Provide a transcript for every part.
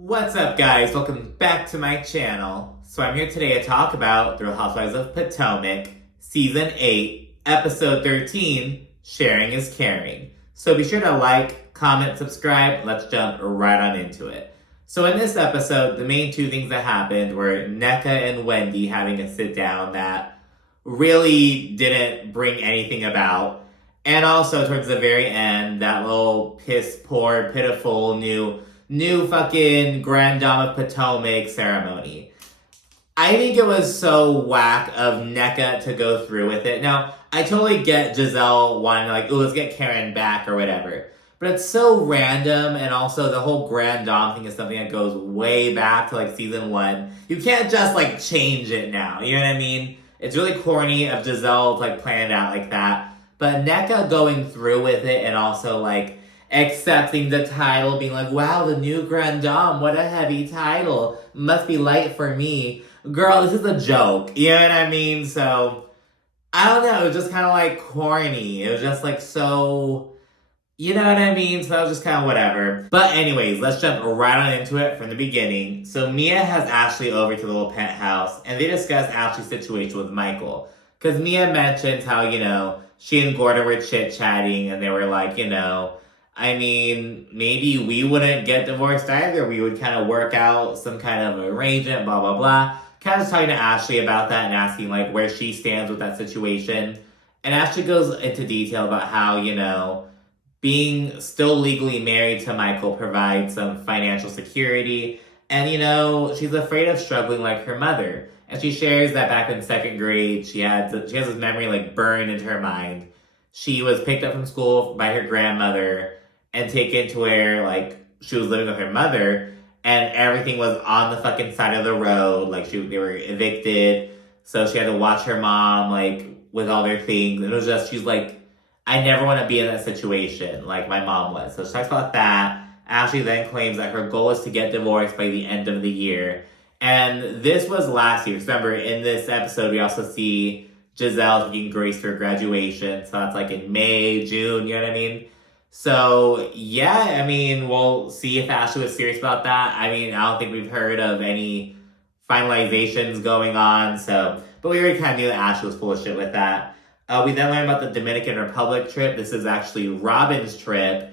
What's up, guys? Welcome back to my channel. So I'm here today to talk about The Real Housewives of Potomac, Season 8, Episode 13, Sharing is Caring. So be sure to like, comment, subscribe. Let's jump right on into it. So in this episode, the main two things that happened were Nneka and Wendy having a sit down that really didn't bring anything about. And also towards the very end, that little piss poor, pitiful new fucking Grand Dame of Potomac ceremony. I think it was so whack of Nneka to go through with it. Now, I totally get Giselle wanting like, ooh, let's get Karen back or whatever. But it's so random, and also the whole Grand Dame thing is something that goes way back to like season 1. You can't just like change it now, you know what I mean? It's really corny of Giselle to like plan it out like that. But Nneka going through with it and also like accepting the title, being like, wow, the new Grand Dame, what a heavy title. Must be light for me. Girl, this is a joke. You know what I mean? So, I don't know, it was just kind of like corny. It was just like so, you know what I mean? So that was just kind of whatever. But anyways, let's jump right on into it from the beginning. So Mia has Ashley over to the little penthouse, and they discuss Ashley's situation with Michael. Because Mia mentions how, she and Gordon were chit-chatting, and they were like, I mean, maybe we wouldn't get divorced either. We would kind of work out some kind of arrangement, blah, blah, blah. Kind of just talking to Ashley about that and asking, like, where she stands with that situation. And Ashley goes into detail about how, being still legally married to Michael provides some financial security. And, she's afraid of struggling like her mother. And she shares that back in second grade, she has this memory, like, burned into her mind. She was picked up from school by her grandmother and taken to where, like, she was living with her mother, and everything was on the fucking side of the road. Like, they were evicted, so she had to watch her mom, like, with all their things. And it was just, she's like, I never want to be in that situation, like my mom was. So she talks about that. Ashley then claims that her goal is to get divorced by the end of the year. And this was last year. Remember, in this episode, we also see Giselle taking Grace for graduation. So that's like in May, June, you know what I mean? So, yeah, I mean, we'll see if Ashley was serious about that. I mean, I don't think we've heard of any finalizations going on, so, but we already kind of knew that Ashley was full of shit with that. We then learned about the Dominican Republic trip. This is actually Robin's trip.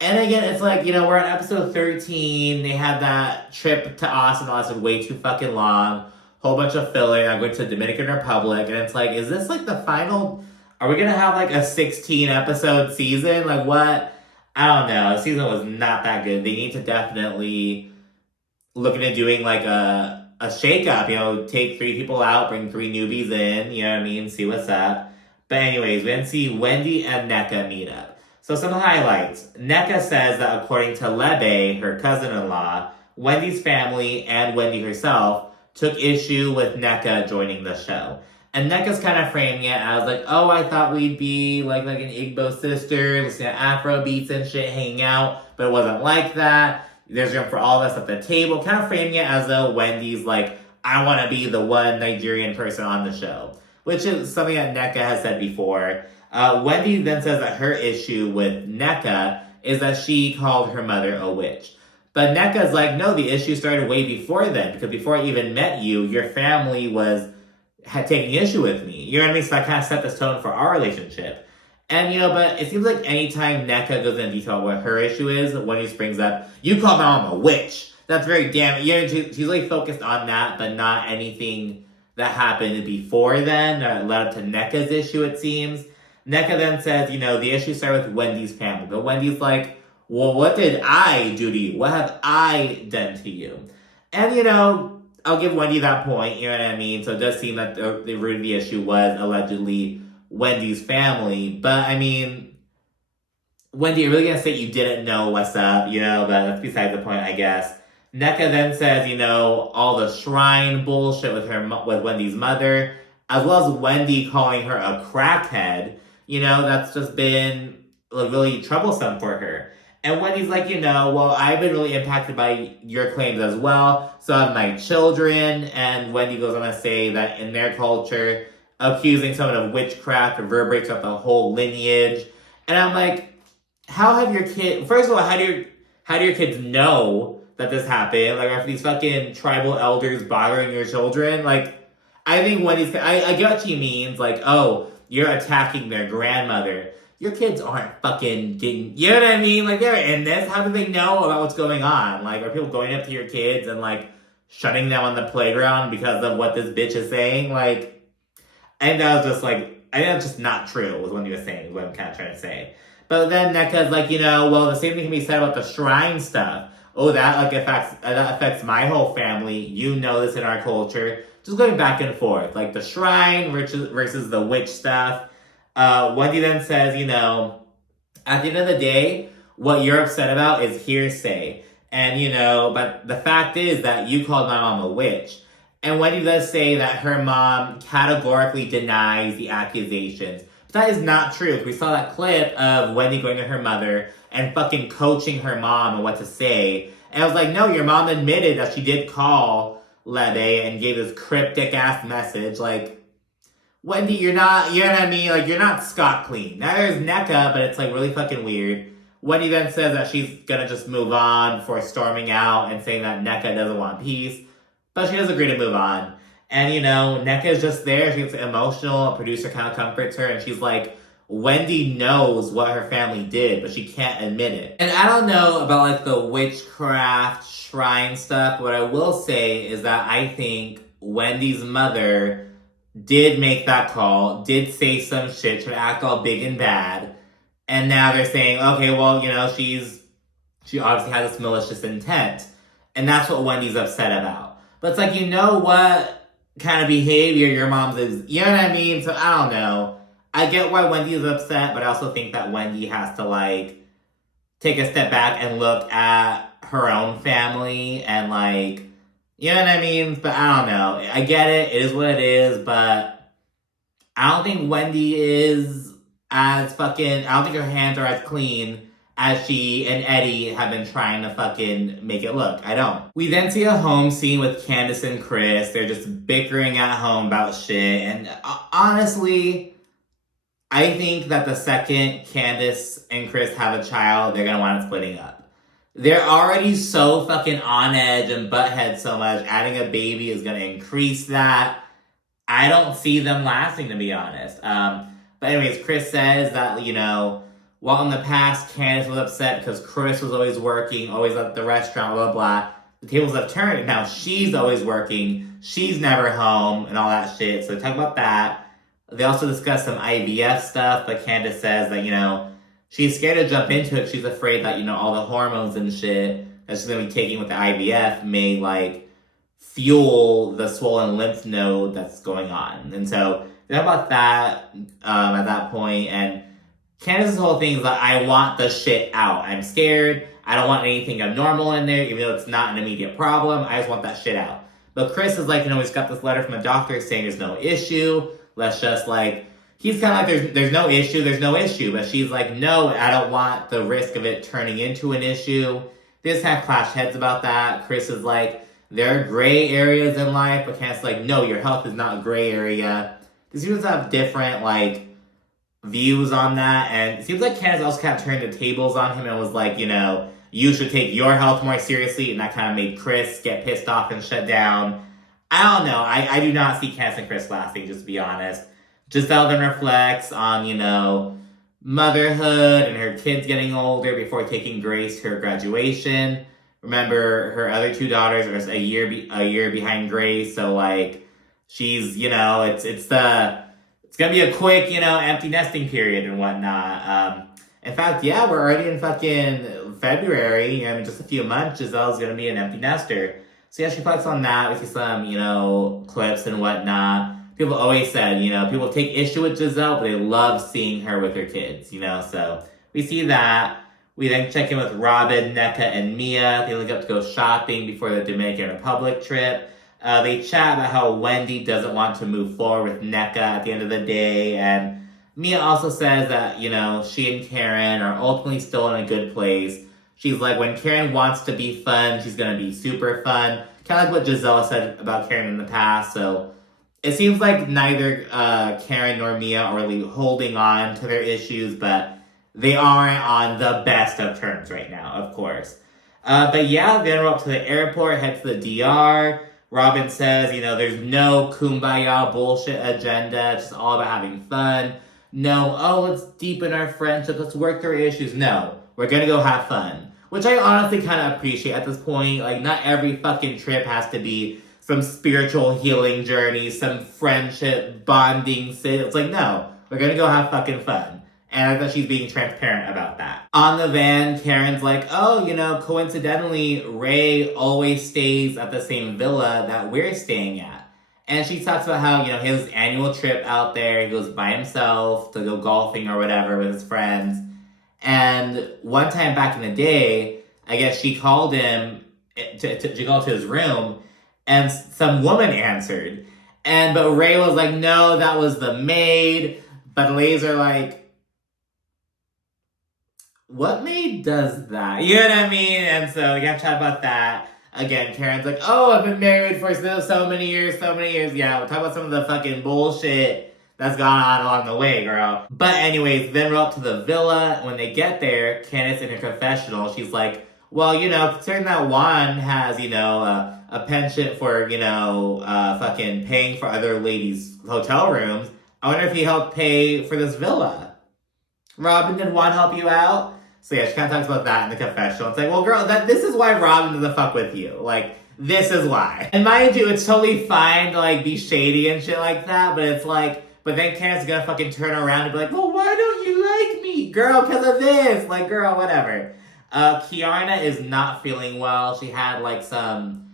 And again, it's like, we're on episode 13. They had that trip to Austin that lasted way too fucking long. Whole bunch of filler. I went to the Dominican Republic, and it's like, is this like the final? Are we gonna have like a 16 episode season? Like what? I don't know. The season was not that good. They need to definitely look into doing like a shakeup. Take 3 people out, bring 3 newbies in. You know what I mean? See what's up. But anyways, we then see Wendy and Nneka meet up. So some highlights. Nneka says that according to Lebe, her cousin-in-law, Wendy's family and Wendy herself took issue with Nneka joining the show. And Nneka's kind of framing it as like, oh, I thought we'd be like an Igbo sister, listening to Afro beats and shit, hanging out, but it wasn't like that. There's room for all of us at the table, kind of framing it as though Wendy's like, I want to be the one Nigerian person on the show, which is something that Nneka has said before. Wendy then says that her issue with Nneka is that she called her mother a witch. But Nneka's like, no, the issue started way before then, because before I even met you, your family had taken issue with me. You know what I mean? So that kind of set the tone for our relationship. And, but it seems like anytime Nneka goes into detail what her issue is, Wendy just brings up, you call my mom a witch. That's very damn, she's really focused on that, but not anything that happened before then, that led up to Nneka's issue, it seems. Nneka then says, the issue started with Wendy's family. But Wendy's like, well, what did I do to you? What have I done to you? And, I'll give Wendy that point, you know what I mean? So it does seem that the root of the issue was allegedly Wendy's family. But, I mean, Wendy, you're really going to say you didn't know what's up, but that's beside the point, I guess. Nneka then says, all the shrine bullshit with Wendy's mother, as well as Wendy calling her a crackhead, that's just been really troublesome for her. And Wendy's like, well, I've been really impacted by your claims as well. So have my children. And Wendy goes on to say that in their culture, accusing someone of witchcraft reverberates up the whole lineage. And I'm like, how have your kids, first of all, how do your kids know that this happened. Like, are these fucking tribal elders bothering your children? Like, I think Wendy's, I get what she means. Like, oh, you're attacking their grandmother. Your kids aren't fucking getting, you know what I mean? Like, they're in this. How do they know about what's going on? Like, are people going up to your kids and, like, shutting them on the playground because of what this bitch is saying? Like, I think that was just, like, I think that's just not true, was what you were saying, is what I'm kind of trying to say. But then Nneka's like, well, the same thing can be said about the shrine stuff. Oh, that affects my whole family. You know this in our culture. Just going back and forth. Like, the shrine versus the witch stuff. Wendy then says, at the end of the day, what you're upset about is hearsay. And, but the fact is that you called my mom a witch. And Wendy does say that her mom categorically denies the accusations. But that is not true. We saw that clip of Wendy going to her mother and fucking coaching her mom on what to say. And I was like, no, your mom admitted that she did call Lede and gave this cryptic-ass message. Like, Wendy, you're not, you know what I mean? Like, you're not scot clean. Now there's Nneka, but it's, like, really fucking weird. Wendy then says that she's gonna just move on before storming out and saying that Nneka doesn't want peace. But she does agree to move on. And, Nneka is just there. She's emotional. A producer kind of comforts her. And she's like, Wendy knows what her family did, but she can't admit it. And I don't know about, like, the witchcraft shrine stuff. What I will say is that I think Wendy's mother did make that call, did say some shit, should act all big and bad. And now they're saying, okay, well, she obviously has this malicious intent. And that's what Wendy's upset about. But it's like, what kind of behavior your mom's is, you know what I mean? So I don't know. I get why Wendy is upset, but I also think that Wendy has to, like, take a step back and look at her own family and, like, you know what I mean? But I don't know. I get it. It is what it is, but I don't think Wendy is as fucking, I don't think her hands are as clean as she and Eddie have been trying to fucking make it look. I don't. We then see a home scene with Candace and Chris. They're just bickering at home about shit. And honestly, I think that the second Candace and Chris have a child, they're gonna wind up splitting up. They're already so fucking on edge and butthead so much. Adding a baby is gonna increase that. I don't see them lasting, to be honest. But anyways, Chris says that, while in the past, Candace was upset because Chris was always working, always at the restaurant, blah, blah, blah. The tables have turned, and now she's always working. She's never home, and all that shit. So they talk about that. They also discuss some IVF stuff, but Candace says that, she's scared to jump into it. She's afraid that, all the hormones and shit that she's going to be taking with the IVF may, like, fuel the swollen lymph node that's going on. And so they talk about that at that point, and Candace's whole thing is that I want the shit out. I'm scared. I don't want anything abnormal in there, even though it's not an immediate problem. I just want that shit out. But Chris is like, he's got this letter from a doctor saying there's no issue. Let's just, like, he's kind of like, there's no issue. But she's like, no, I don't want the risk of it turning into an issue. They just have clashed heads about that. Chris is like, there are gray areas in life. But Candace's like, no, your health is not a gray area. They seem to have different, like, views on that, and it seems like Candace also kind of turned the tables on him and was like, you should take your health more seriously, and that kind of made Chris get pissed off and shut down. I don't know. I do not see Candace and Chris lasting, just to be honest. Giselle then reflects on, motherhood and her kids getting older before taking Grace to her graduation. Remember, her other two daughters are just a year behind Grace, so, like, she's, it's gonna be a quick, empty nesting period and whatnot. In fact, yeah, we're already in fucking February. Just a few months, Giselle's gonna be an empty nester. So yeah, she reflects on that. We see some, clips and whatnot. People always said, people take issue with Giselle, but they love seeing her with her kids, So we see that. We then check in with Robin, Nneka, and Mia. They link up to go shopping before the Dominican Republic trip. They chat about how Wendy doesn't want to move forward with Nneka at the end of the day. And Mia also says that, she and Karen are ultimately still in a good place. She's like, when Karen wants to be fun, she's going to be super fun. Kind of like what Giselle said about Karen in the past. So it seems like neither Karen nor Mia are really holding on to their issues, but they aren't on the best of terms right now, of course. But yeah, then we're up to the airport, head to the DR. Robin says, there's no kumbaya bullshit agenda. It's just all about having fun. No, oh, let's deepen our friendship. Let's work through issues. No, we're gonna go have fun. Which I honestly kind of appreciate at this point. Like, not every fucking trip has to be some spiritual healing journey, some friendship bonding sit. It's like, no, we're gonna go have fucking fun. And I thought she's being transparent about that. On the van, Karen's like, oh, coincidentally, Ray always stays at the same villa that we're staying at. And she talks about how, his annual trip out there, he goes by himself to go golfing or whatever with his friends. And one time back in the day, I guess she called him to go to his room, and some woman answered. But Ray was like, no, that was the maid. But the ladies are like, what maid does that? You know what I mean? And so we got to chat about that. Again, Karen's like, oh, I've been married for so many years. Yeah, we'll talk about some of the fucking bullshit that's gone on along the way, girl. But anyways, then we're up to the villa. When they get there, Candace in her confessional, she's like, well, considering that Juan has, a penchant for, fucking paying for other ladies' hotel rooms, I wonder if he helped pay for this villa. Robin, did Juan help you out? So yeah, she kind of talks about that in the confessional. It's like, well, girl, this is why Robin doesn't fuck with you. Like, this is why. And mind you, it's totally fine to, be shady and shit like that, but it's like, but then Candace is gonna fucking turn around and be like, well, why don't you like me? Girl, because of this. Like, girl, whatever. Kiarna is not feeling well. She had, some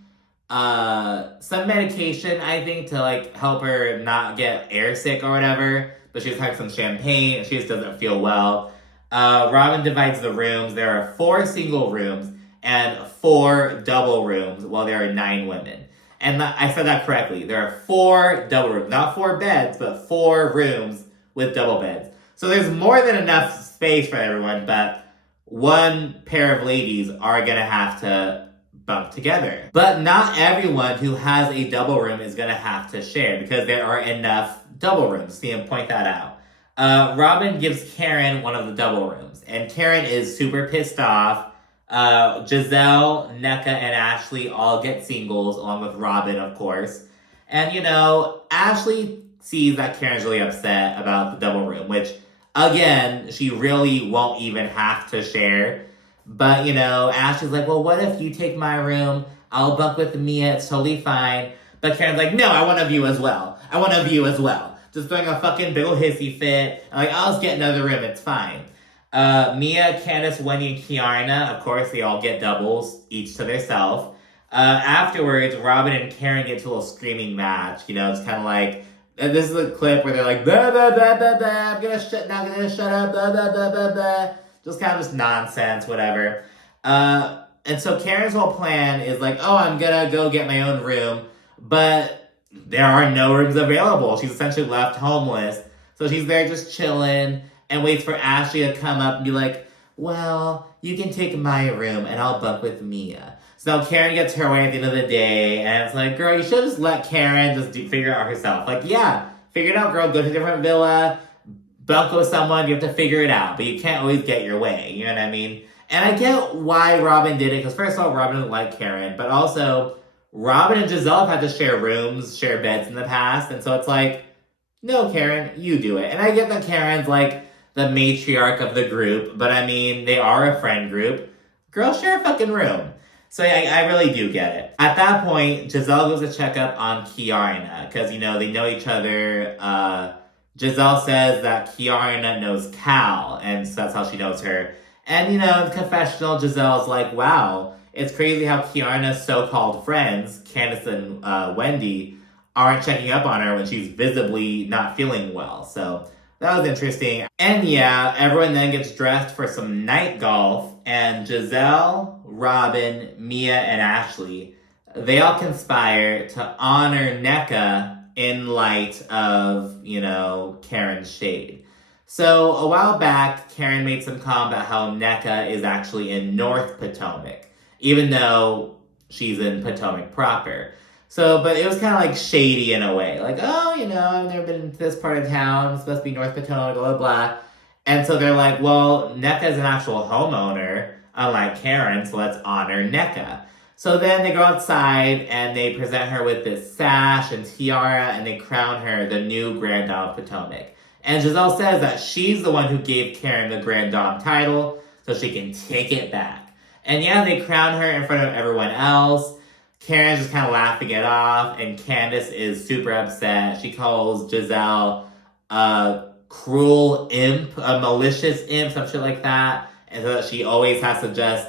medication, I think, to, help her not get airsick or whatever. But she was having some champagne. She just doesn't feel well. Robin divides the rooms. There are 4 single rooms and 4 double rooms, while there are 9 women. And I said that correctly. There are 4 double rooms. Not 4 beds, but 4 rooms with double beds. So there's more than enough space for everyone, but one pair of ladies are going to have to bunk together. But not everyone who has a double room is going to have to share, because there are enough double rooms. See him point that out. Robin gives Karen one of the double rooms, and Karen is super pissed off. Giselle, Nneka, and Ashley all get singles, along with Robin, of course. And, Ashley sees that Karen's really upset about the double room, which, again, she really won't even have to share. But, Ashley's like, well, what if you take my room? I'll bunk with Mia, it's totally fine. But Karen's like, no, I want a view as well. Just throwing a fucking big ol' hissy fit. I'm like, I'll just get another room, it's fine. Mia, Candace, Wendy, and Kiarna, of course, they all get doubles, each to theirself. Afterwards, Robin and Karen get to a little screaming match. It's kind of like, and this is a clip where they're like, blah, blah, blah, blah, blah, I'm gonna shut up, blah, blah, blah, blah, blah. Just kind of just nonsense, whatever. And so Karen's whole plan is like, oh, I'm gonna go get my own room, but there are no rooms available. She's essentially left homeless. So she's there just chilling and waits for Ashley to come up and be like, well, you can take my room and I'll bunk with Mia. So now Karen gets her way at the end of the day, and it's like, girl, you should just let Karen just figure it out herself. Like, yeah, figure it out, girl. Go to a different villa, bunk with someone. You have to figure it out, but you can't always get your way. You know what I mean? And I get why Robin did it, because first of all, Robin doesn't like Karen, but also Robin and Giselle have had to share rooms, share beds in the past, and so it's like, no, Karen, you do it. And I get that Karen's like the matriarch of the group, but I mean, they are a friend group. Girl, share a fucking room. So yeah, I really do get it. At that point, Giselle goes to check up on Kiarna, because, they know each other. Giselle says that Kiarna knows Cal, and so that's how she knows her. And, in the confessional, Giselle's like, wow, it's crazy how Kiarna's so-called friends, Candace and Wendy, aren't checking up on her when she's visibly not feeling well. So that was interesting. And yeah, everyone then gets dressed for some night golf, and Giselle, Robin, Mia, and Ashley, they all conspire to honor Nneka in light of, Karen's shade. So a while back, Karen made some comment about how Nneka is actually in North Potomac, even though she's in Potomac proper. So, but it was kind of like shady in a way. Like, oh, I've never been to this part of town. It's supposed to be North Potomac, blah, blah, blah. And so they're like, well, Nneka is an actual homeowner. unlike Karen, so let's honor NECA. So then they go outside and they present her with this sash and tiara and they crown her the new Grand Dame of Potomac. And Giselle says that she's the one who gave Karen the Grand Dame title so she can take it back. And yeah, they crown her in front of everyone else. Karen's just kind of laughing it off, and Candace is super upset. She calls Giselle a cruel imp, a malicious imp, some shit like that. And so that she always has to just,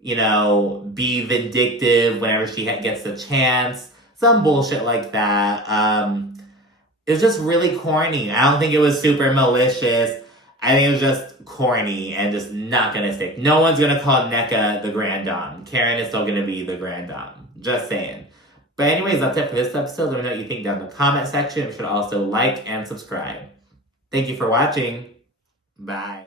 be vindictive whenever she gets the chance. Some bullshit like that. It was just really corny. I don't think it was super malicious. I think it was just corny and just not gonna stick. No one's gonna call NECA the Grand Dame. Karen is still gonna be the Grand Dame. Just saying. But anyways, that's it for this episode. Let me know what you think down in the comment section. You should also like and subscribe. Thank you for watching. Bye.